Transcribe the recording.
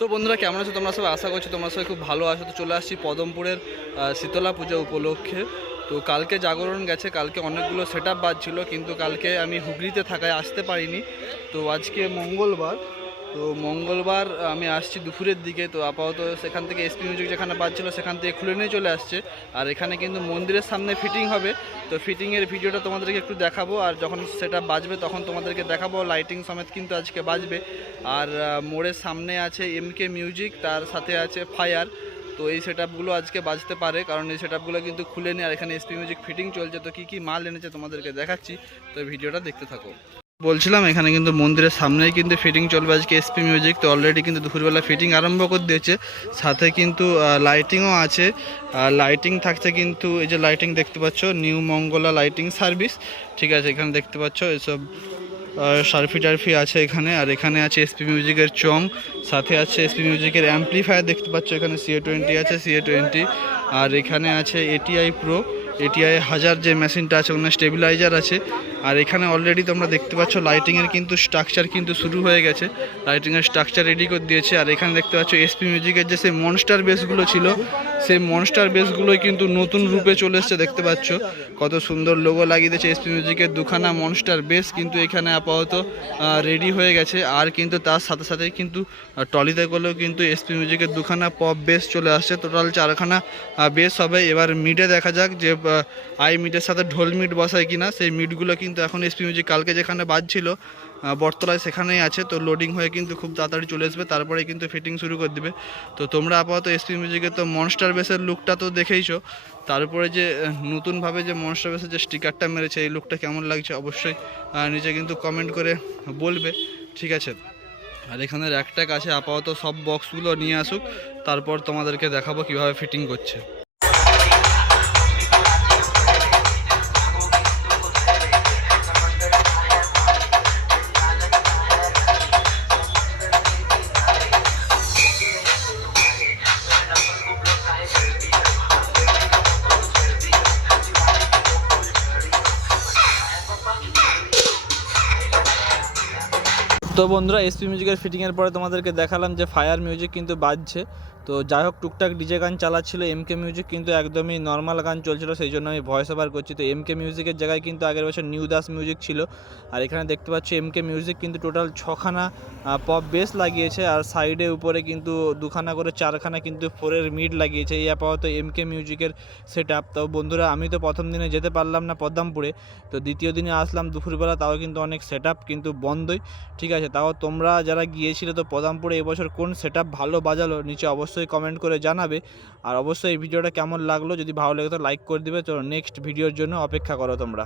তো বন্ধুরা, কেমন আছো তোমরা সবাই? আশা করছি তোমরা সবাই খুব ভালো আছো। তো চলে আসছি পদমপুরের শীতলা পূজা উপলক্ষে। তো কালকে জাগরণ গেছে, কালকে অনেকগুলো সেট আপ বাজছিল, কিন্তু কালকে আমি হুগলিতে থাকায় আসতে পারিনি। তো আজকে মঙ্গলবার তো মঙ্গলবার আমি আসছি দুপুরের দিকে, তো আপাতত সেখান থেকে এসপি মিউজিক যেখানে বাজছিল সেখান থেকে খুলে নিয়ে চলে আসছে। আর এখানে কিন্তু মন্দিরের সামনে ফিটিং হবে। তো ফিটিংয়ের ভিডিওটা তোমাদেরকে একটু দেখাবো, আর যখন সেটা বাজবে তখন তোমাদেরকে দেখাবো লাইটিং সমেত কিন্তু আজকে বাজবে। আর মোড়ের সামনে আছে এমকে মিউজিক তার সাথে আছে ফায়ার তো এই সেট আজকে বাজতে পারে, কারণ এই সেট কিন্তু খুলে নিয়ে আর এখানে এসপি মিউজিক ফিটিং চলছে। তো কী কী মাল এনেছে তোমাদেরকে দেখাচ্ছি, তো ভিডিওটা দেখতে থাকো। বলছিলাম, এখানে কিন্তু মন্দিরের সামনেই কিন্তু ফিটিং চলবে আজকে এসপি মিউজিক তো অলরেডি কিন্তু দুপুরবেলা ফিটিং আরম্ভ করে দিয়েছে। সাথে কিন্তু লাইটিংও আছে। লাইটিং থাকছে কিন্তু, এই যে লাইটিং দেখতে পাচ্ছ নিউ মঙ্গলা লাইটিং সার্ভিস ঠিক আছে, এখানে দেখতে পাচ্ছ, এসব সার্ফি টার্ফি আছে এখানে। আর এখানে আছে এসপি মিউজিকের চং সাথে আছে এসপি মিউজিকের অ্যাম্পলিফায়ার দেখতে পাচ্ছ, এখানে সিএ টোয়েন্টি আছে সিএ টোয়েন্টি আর এখানে আছে এটিআই প্রো এটিআই হাজার যে মেশিনটা আছে, ওখানে স্টেবিলাইজার আছে। আর এখানে অলরেডি তোমরা দেখতে পাচ্ছ লাইটিংয়ের কিন্তু স্ট্রাকচার কিন্তু শুরু হয়ে গেছে। লাইটিংয়ের স্ট্রাকচার রেডি করে দিয়েছে। আর এখানে দেখতে পাচ্ছ এসপি মিউজিকের যে সেই মনস্টার বেসগুলো ছিল সেই মনস্টার বেসগুলোই কিন্তু নতুন রূপে চলে এসছে, দেখতে পাচ্ছ। কত সুন্দর লোগো লাগিয়ে দিয়েছে এসপি মিউজিকের দুখানা মনস্টার বেস কিন্তু এখানে আপাতত রেডি হয়ে গেছে। আর কিন্তু তার সাথে সাথে কিন্তু টলিতে করলেও কিন্তু এসপি মিউজিকের দুখানা পপ বেস চলে আসছে। টোটাল চারখানা বেস হবে। এবার মিডে দেখা যাক যে আই মিটের সাথে ঢোল মিট বসায় কিনা। সেই মিটগুলো কিন্তু এখন এসপি মিউজিক কালকে যেখানে বাজছিল বটতলায় সেখানেই আছে, তো লোডিং হয়ে কিন্তু খুব তাড়াতাড়ি চলে আসবে, তারপরে কিন্তু ফিটিং শুরু করে দিবে। তো তোমরা আপাতত এসপি মিউজিকের তো মনস্টার বেসের লুকটা তো দেখেইছো, তারপরে যে নতুনভাবে যে মনস্টার বেসের যে স্টিকারটা মেরেছে, এই লুকটা কেমন লাগছে অবশ্যই নিচে কিন্তু কমেন্ট করে বলবে, ঠিক আছে? আর এখানের একটা কাছে আপাতত সব বক্সগুলো নিয়ে আসুক, তারপর তোমাদেরকে দেখাবো কীভাবে ফিটিং করছে। তো বন্ধুরা এসপি মিউজিকের ফিটিংয়ের পরে তোমাদেরকে দেখালাম যে ফায়ার মিউজিক কিন্তু বাজছে। তো যাই হোক, টুকটাক ডিজে গান চালাচ্ছিল এম কে মিউজিক কিন্তু একদমই নর্মাল গান চলছিল, সেই জন্য আমি ভয়েস ওভার করছি। তো এমকে মিউজিকের জায়গায় কিন্তু আগের বছর নিউ দাস মিউজিক ছিল। আর এখানে দেখতে পাচ্ছি এমকে মিউজিক কিন্তু টোটাল ছখানা পপ বেস লাগিয়েছে, আর সাইডে উপরে কিন্তু দুখানা করে চারখানা কিন্তু ফোরের মিড লাগিয়েছে। এই আপাতত এমকে মিউজিকের সেট আপ তো বন্ধুরা, আমি তো প্রথম দিনে যেতে পারলাম না পদ্মামপুরে। তো দ্বিতীয় দিনে আসলাম দুপুরবেলা, তাও কিন্তু অনেক সেট আপ কিন্তু বন্ধই। ঠিক আছে, তাও তোমরা যারা গিয়েছিলে তো পদামপুরে এবছর কোন সেট আপ ভালো বাজালো, নিচে অবশ্যই কমেন্ট করে জানাবে। আর অবশ্যই এই ভিডিওটা কেমন লাগল, যদি ভালো লাগে তো লাইক করে দিবে। তো নেক্সট ভিডিওর জন্য অপেক্ষা করো তোমরা।